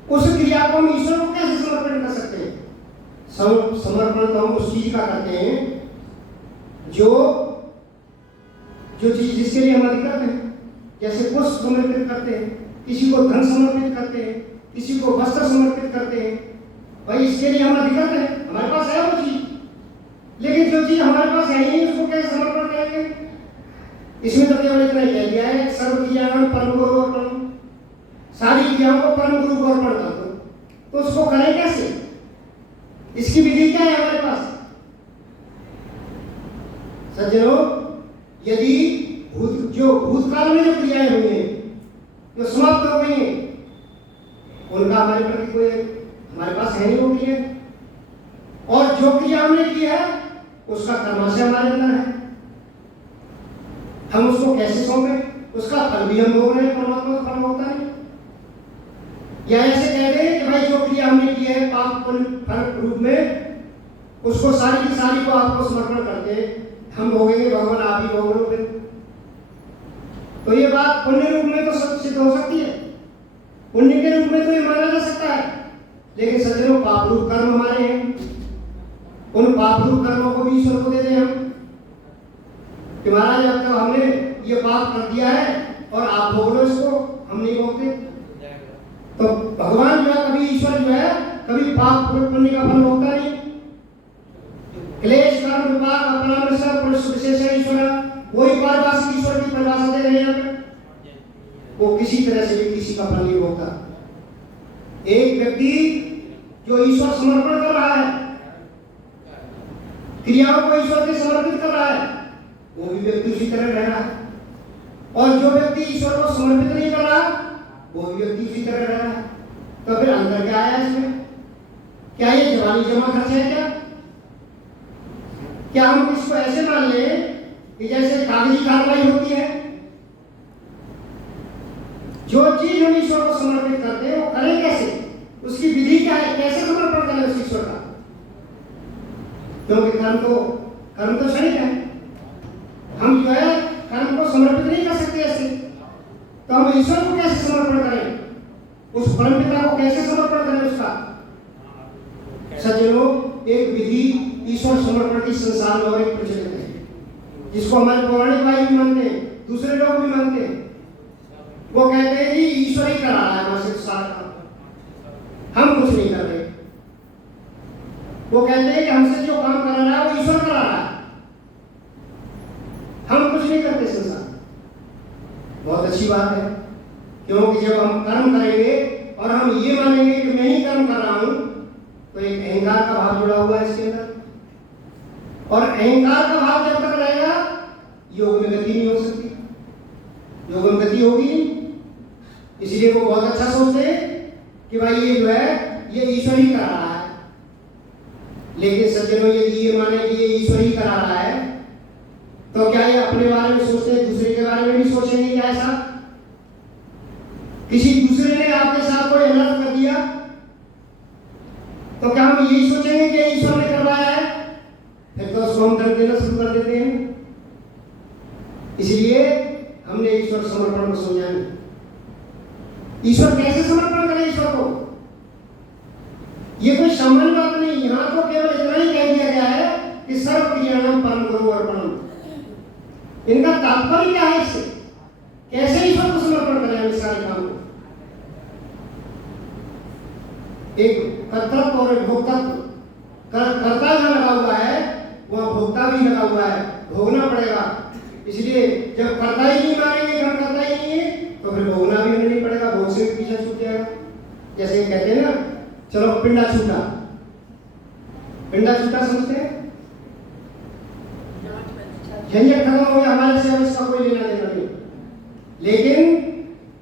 उस क्रिया को हम ईश्वर को कैसे समर्पण कर सकते हैं? समर्पण तो हम उस चीज का करते हैं जो चीज जिसके लिए हम अधिकृत हैं। जैसे पुष्प समर्पित करते हैं, किसी को धन समर्पित करते हैं, किसी को वस्त्र समर्पित करते हैं। भाई इसके लिए हम अधिकृत हैं, हमारे पास है वो चीज, लेकिन जो चीज हमारे पास है ही नहीं उसको कैसे समर्पण करेंगे? इसमें तो केवल इतना ही कह दिया है, सर्व क्रियाओं परम गुरु अर्पण, सारी क्रियाओं को परम गुरु को अर्पण कर दो। तो उसको करें कैसे? इसकी विधि क्या है हमारे पास? सज्जनों, यदि जो भूतकाल में जो क्रियाएं हुई हैं, जो समाप्त हो गई हैं, उनका हमारे प्रति कोई हमारे पास है नहीं वो क्रिया, और जो क्रिया हमने की है उसका कर्माशय हमारे अंदर है, हम उसको कैसे सौंपे? उसका फल भी हम भोग रहे हैं, परमात्मा का फल होता नहीं। या ऐसे कह दें कि भाई जो क्रिया हमने की है पाप पुण्य फल रूप में, उसको सारी की सारी को आपको समर्पण करके हम भोगेंगे, भगवान आप ही भोग लो फिर। तो ये बात पुण्य रूप में तो सिद्ध हो सकती है, पुण्य के रूप में तो ये माना जा सकता है, लेकिन सज्जनों पाप रूप कर्म हमारे हैं, उन पाप रूप कर्मों को भी ईश्वर को दे दें हम कि महाराज अब तो हमने ये पाप कर दिया है और आप भोग लो इसको, हम नहीं भोगते। तो भगवान जो है, कभी ईश्वर जो है, कभी पाप पुण्य का फल भोगता नहीं। क्लेश कर्म विपाक अपरामर्श पुरुष विशेष ईश्वर, वही पारिभाषिक ईश्वर की परिभाषा दे रहे हैं, वो किसी तरह से भी किसी का फल नहीं भोगता। एक व्यक्ति जो ईश्वर समर्पण कर रहा है, क्रियाओं को ईश्वर के समर्पित कर रहा है, वो भी व्यक्ति उसी तरह रह रहा है, और जो व्यक्ति ईश्वर को समर्पित नहीं कर रहा, वो भी व्यक्ति उसी तरह रह रहा है। तो फिर अंतर क्या आया इसमें? क्या ये जवानी जमा खर्च है क्या? क्या हम इसको ऐसे मान लें कि जैसे कागजी कार्रवाई होती है, जो चीज हम ईश्वर को समर्पित करते हैं वो करें कैसे? उसकी विधि क्या है? कैसे समर्पण करें उस ईश्वर का? क्योंकि कर्म तो क्षणिक है, हम जो है कर्म को समर्पित नहीं कर सकते ऐसे। तो हम ईश्वर को कैसे समर्पण करें? उस परम पिता को कैसे समर्पण करें उसका? सज्जनों, एक विधि ईश्वर समर्पण की संसार में और एक प्रचलित है, जिसको हमारे पौराणिक भाई भी मानते हैं, दूसरे लोग भी मानते हैं। वो कहते हैं कि ईश्वर ही करा रहा है हमारे साथ काम, हम कुछ नहीं कर रहे। वो कहते हैं कि हमसे जो काम करा रहा है वो ईश्वर करा रहा है, हम कुछ नहीं करते संसार। बहुत अच्छी बात है, क्योंकि जब हम कर्म करेंगे और हम ये मानेंगे कि मैं ही कर्म कर रहा हूं, तो एक अहंकार का भाव जुड़ा हुआ है इसके अंदर, और अहंकार का भाव जब तक रहेगा योग में गति नहीं हो सकती, योग में गति होगी नहीं। इसलिए वो बहुत अच्छा सोचते हैं कि भाई ये जो है ये ईश्वर ही करा रहा है। लेकिन सज्जनों, यदि ये माने कि ये ईश्वर ही करा रहा है, तो क्या ये अपने बारे में सोचते हैं, दूसरे के बारे में भी सोचेंगे क्या? ऐसा किसी दूसरे ने आपके साथ कोई अनर्थ कर दिया, तो क्या हम यही सोचेंगे कि ईश्वर ने करवाया है? फिर तो उसको हम दंड देना शुरू कर देते हैं। इसलिए हमने ईश्वर समर्पण को समझा नहीं। ईश्वर कैसे समर्पण करें ईश्वर को? ये कोई सामान्य बात नहीं, यहां तो केवल इतना ही कह दिया गया है कि सर्व क्रियाणाम परम गुरु अर्पणम। इनका तात्पर्य क्या है इससे? कैसे ईश्वर को समर्पण करें हम इस सारे काम को? एक कर्तव्य और एक भोक्तव्य, कर्ता जहां लगा हुआ है वहां भोक्ता भी लगा हुआ है, भोगना पड़ेगा। इसलिए जब कर्ता ही नहीं मानेंगे, हम करता ही नहीं है, तो फिर भोगना भी हमें नहीं पड़ेगा, भोग से पीछे छूट जाएगा। जैसे कहते हैं ना, चलो पिंडा छूटा, पिंडा छूटा समझते हैं, झंझट खत्म हो गया, हमारे से अब इसका कोई लेना देना नहीं। लेकिन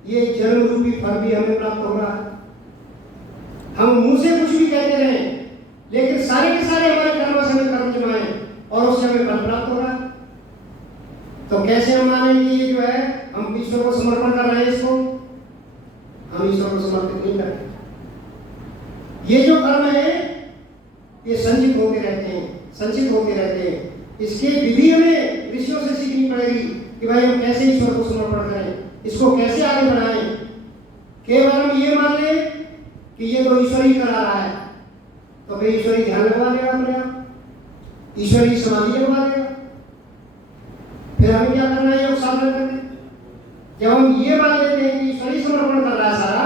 ये जन्म रूपी फल भी हमें प्राप्त हो रहा है। हम मुंह से कुछ भी कहते रहे, लेकिन सारे के सारे हमारे कर्म से हमें कर्म जमाए और उससे हमें फल प्राप्त हो रहा है। तो कैसे हम मानेंगे ये जो है हम ईश्वर को समर्पण कर रहे हैं? इसको हम ईश्वर को समर्पित नहीं कर रहे। ये जो कर्म है ये संचित होते रहते हैं, संचित होते रहते हैं। इसकी विधि हमें ऋषियों से सीखनी पड़ेगी कि भाई हम कैसे ईश्वर को समर्पण करें, इसको कैसे आगे बढ़ाएं। केवल हम ये मान लें कि ये तो ईश्वर ही करा रहा है, तो फिर ईश्वरी ध्यान लगवा देगा अपने आप, ईश्वरी समाधि लगवा देगा। फिर हमें क्या करना है? योग साधना करके जब हम ये मान लेते हैं कि ईश्वरी समर्पण कर रहा है, सारा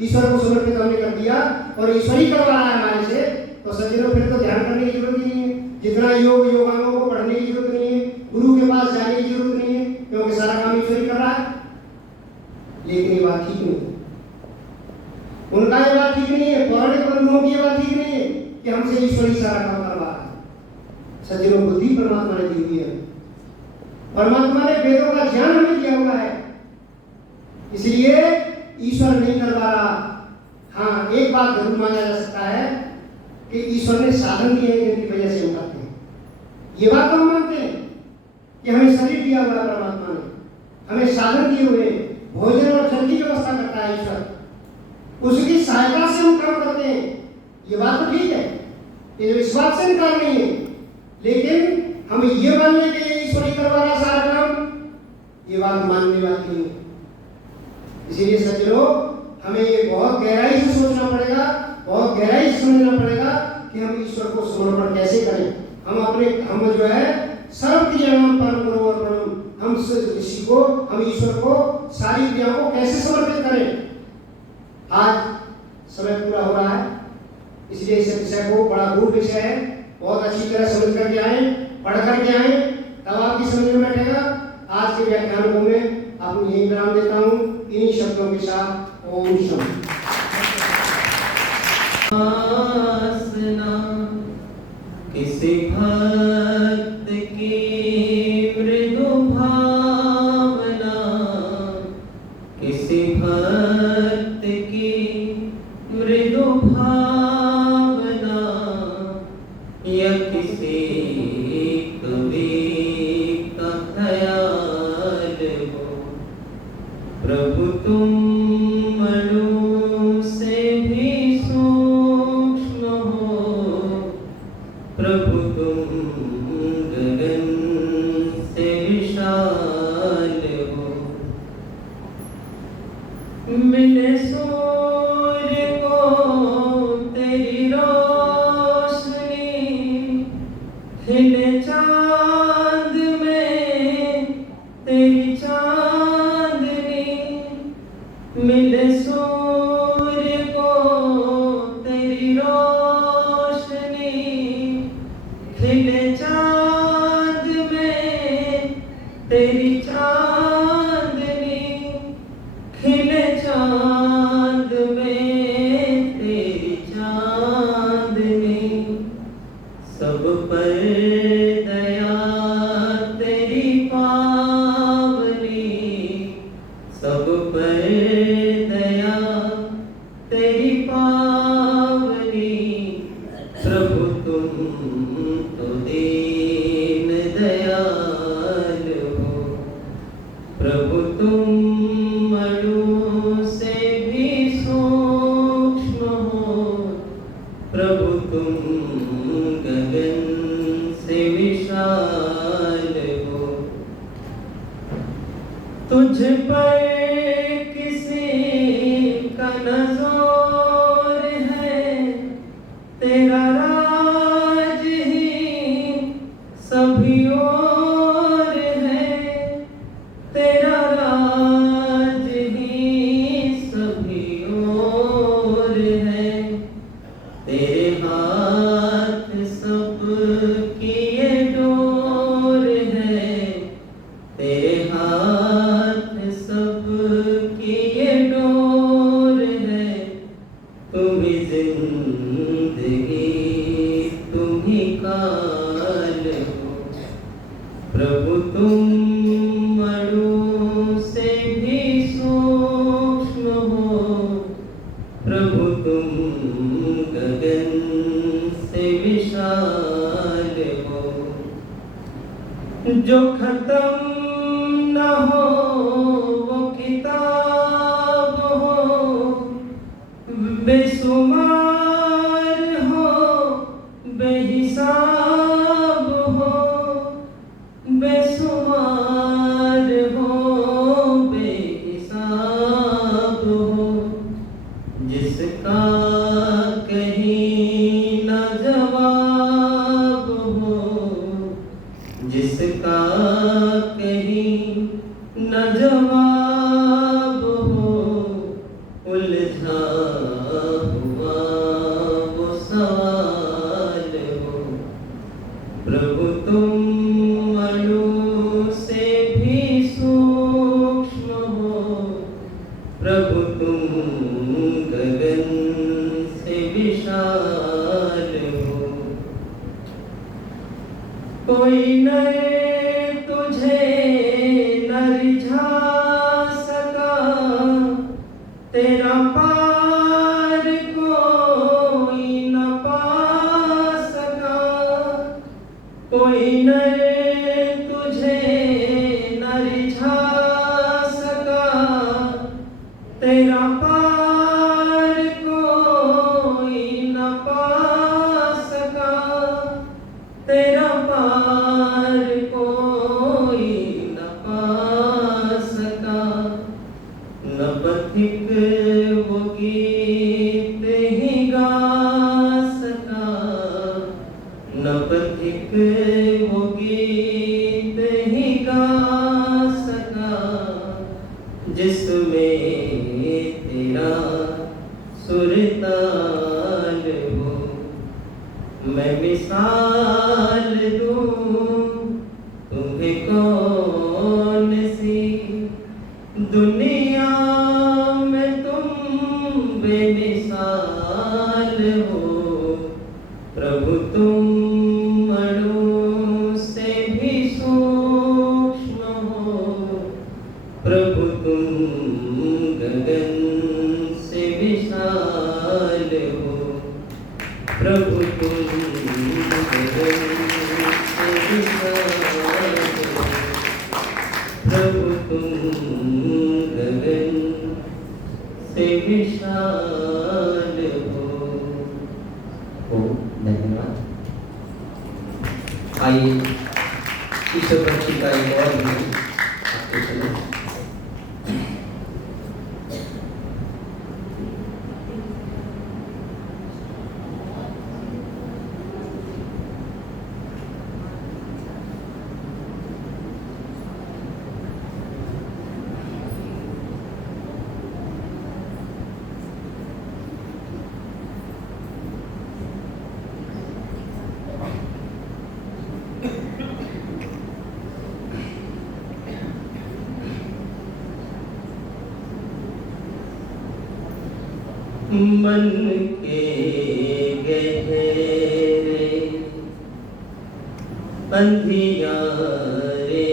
ईश्वर को समर्पित हमने कर दिया और ईश्वरी करवा रहा है हमारे से, तो सज्जनों फिर तो ध्यान करने की जरूरत ही नहीं है। जितना योगांगों को पढ़ने की जरूरत नहीं है, गुरु के पास जाने की जरूरत नहीं है, क्योंकि सारा काम ईश्वर ही कर रहा है। लेकिन ये बात ठीक नहीं, उनका ये बात ठीक नहीं है, पौराणिक बंधुओं की ये बात ठीक नहीं है कि हमसे ईश्वर ही सारा काम करवा रहा है। सज्जनों, बुद्धि परमात्मा ने दी हुई है, परमात्मा ने वेदों का ज्ञान हमें दिया हुआ है, इसलिए ईश्वर नहीं करवा रहा। हाँ, एक बात जरूर माना जा सकता है कि ईश्वर ने साधन दिए हैं जिनकी वजह से हम करते हैं। ये बात हम मानते हैं कि हमें शरीर दिया हुआ है, परमात्मा ने हमें साधन दिए हुए, भोजन और जल की व्यवस्था करता है ईश्वर, उसकी सहायता से हम काम करते हैं। ये बात तो ठीक है, ये इस बात से इनकार नहीं है, लेकिन हम ये मानने के लिए ईश्वर ही करवा रहा सारा काम, ये बात मानने वाली नहीं है। इसीलिए सज्जनों, हमें ये बहुत गहराई से सोचना पड़ेगा, बहुत गहराई से समझना पड़ेगा कि हम ईश्वर को समर्पण कैसे करें। हम जो है सर्व क्रियाणाम परम गुरु अर्पणम, हम ईश्वर को सारी क्रियाओं को कैसे समर्पित करें। आज समय पूरा हो रहा है, इसलिए इस विषय को बड़ा गूढ़ विषय है, बहुत अच्छी तरह समझ करके आए, पढ़ करके आए, तब आपकी समझ में बैठेगा। आज के व्याख्यान को मैं आपको यही विराम देता हूँ इन्हीं शब्दों के साथ। ओम शांति। किसी भक्त की मृदु भावना, किसी भक्त की मृदु भावना, या किसी कवि का ख्याल हो, प्रभु तुम मनु से भी सूक्ष्म हो, प्रभु तुम गगन से विशाल हो। मिले सूर्य को तेरी रोशनी, खिले चांद में तेरी चांदनी, मिले सूर्य को तेरी रोशनी, खिले चांद में तेरी चांदनी, खिले चांद में तेरी चांदनी, सब पर दया तेरी पावनी, सब पर दया तेरी पावनी, प्रभु तुम तो दीन दयाल हो, प्रभु तुम मनु से भी सूक्ष्म हो, प्रभु तुम गगन से विशाल हो। तुझ पर किसी का न जोर है, तेरा राज ही सभी ओर है, तेरा राज ही सभी ओर है, तेरे हाथ सब किए डोर है, तेरे हाथ सब किए डोर है, तुम ही जिंदगी तुम ही काल हो, प्रभु तुम मनु से भी सूक्ष्म हो, प्रभु तुम गगन से विशाल हो। जो खत्म न हो वो किताब हो, बेशुमार हो बेहिसाब हो, बेशुमार हो बेहिसाब हो, जिसका कहीं न जवाब हो, जिसका कहीं न जवाब हो, उलझा हुआ वो सवाल हो, कोई नर तुझे न रिझा सका, तेरा पार कोई न पा सका। कोई नर तुझे न रिझा सका, तेरा पार कोई न पा सका। तेरा पार कोई न पा सका। न पथिक वो गीत ही गा सका, न पथिक वो गीत ही गा सका, जिसमें तेरा सुरताल हो। मैं मिसाल दूं तुम्हें कौन सी, दुनिया में तुम बेमिसाल हो। प्रभु तुम अणु से भी सूक्ष्म हो, प्रभु तुम गगन से विशाल हो। प्रभु तुम गगन से विशाल हो, प्रभु तुम गगन से विशाल हो। धन्यवाद। आइए ईश्वर भक्ति का एक और भी आपके चले। मन के गहरे अंधियारे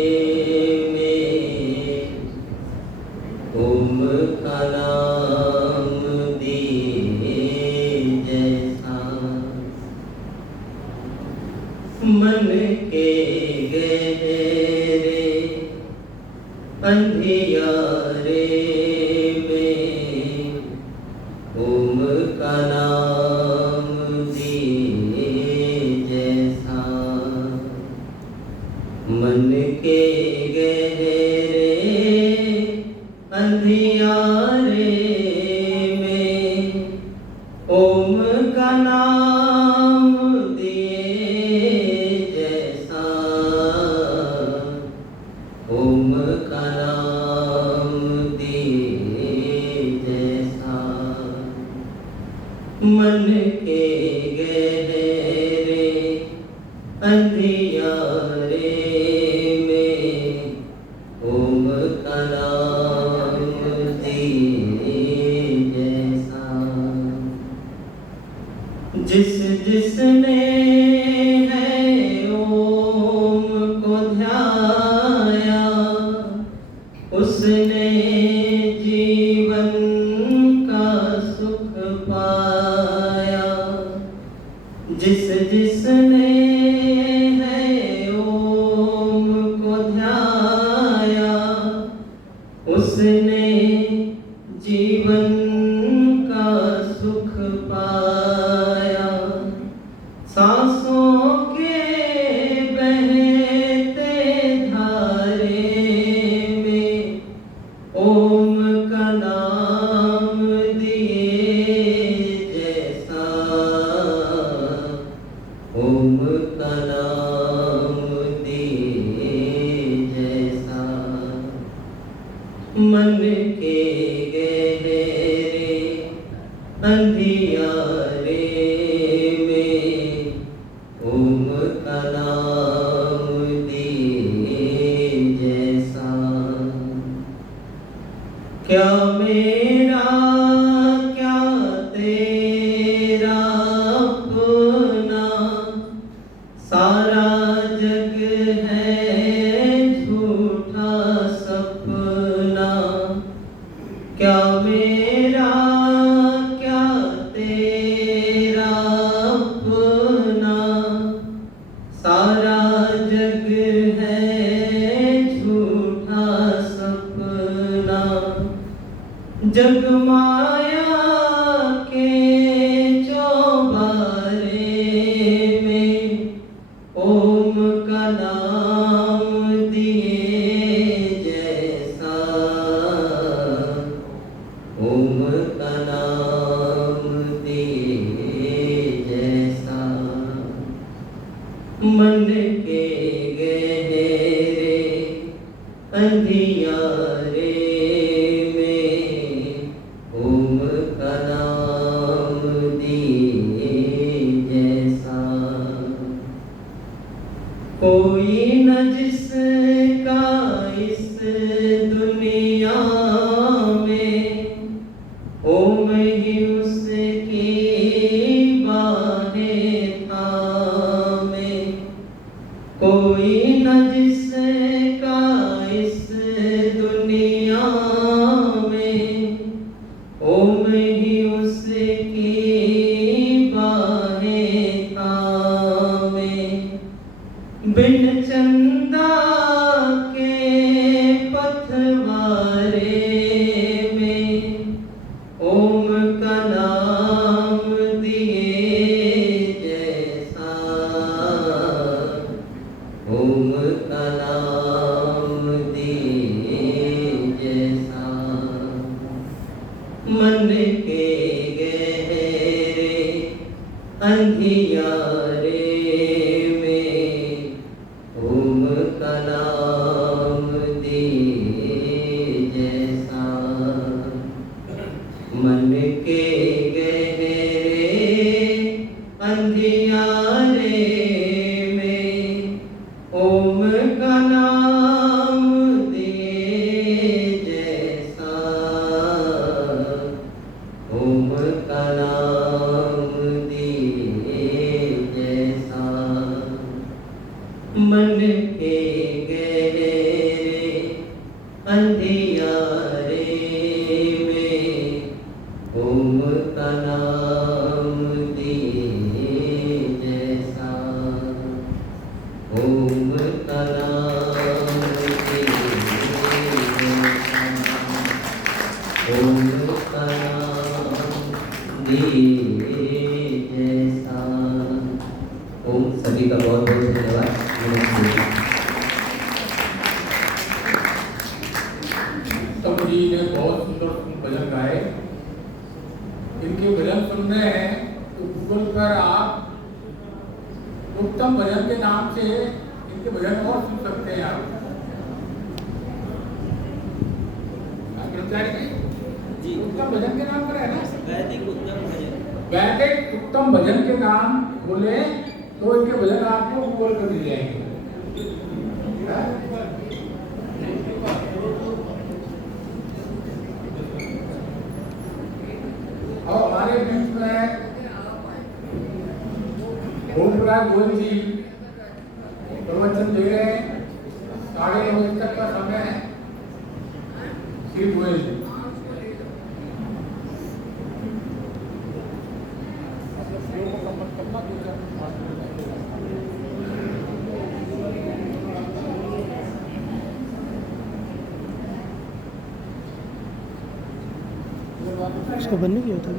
में ओम का नाम दिए जैसा। मन के गहरे अंधियारे ओम का नाम दिए जैसा। मन के गहरे अंधियारे में ओम का नाम दिए जैसा। ओम का नाम दिए जैसा। मन के गहरे अंधियारे में ओम का नाम दिए जैसा। जिसने है ओम को ध्याया, उसने जीवन का सुख पाया। जिसने है ओम को ध्याया, उसने जीवन का सुख पाया। सांसों के बहते धारे में ओम का नाम दिए जैसा। ओम का नाम दिए जैसा। मन के गहरे अंधियारे में ओम का नाम दिए जैसा। क्या मेरा क्या तेरा अपना, सारा जग जग माया के चौबारे में ओम का नाम दिए जैसा, ओम का नाम दिए जैसा, मन के गहरे अंधियारे में ओम का नाम दिए जैसा, कोई न जिसका इस दुनिया में ओम ही उसकी बाहें थामे, कोई न जिसका इस दुनिया में ओम ही उसकी बाहें थामे, बिन चंदा के पथवारे में ओम का नाम दिए जैसा, ओम का नाम दिए जैसा, मन के गहरे अंधियारे में ओम का नाम दिए जैसा, मन के गहरे अंधियारे में ओम का नाम दिए जैसा, ओम का नाम दिए जैसा, मन के गहरे अंधियारे में ओम का नाम दिए जैसा, ओम का नाम दिए जैसा, ओम का नाम दिए जैसा। ओम सभी का बहुत बहुत धन्यवाद। नमस्ते। उत्तम जी ने बहुत सुंदर भजन गाए। इनके भजन सुनने हैं तो गूगल पर आप उत्तम भजन के नाम से इनके भजन और सुन सकते हैं आप। जी उत्तम भजन के नाम पर है ना, वैदिक उत्तम भजन, वैदिक उत्तम भजन के नाम बोले तो इनके भजन आपको गूगल कर दिए जाएंगे। और हमारे बीच में ओमप्रकाश गोयल जी प्रवचन दे रहे हैं। 9:30 बजे तक का समय है। श्री गोयल जी उसको बनने की होता है।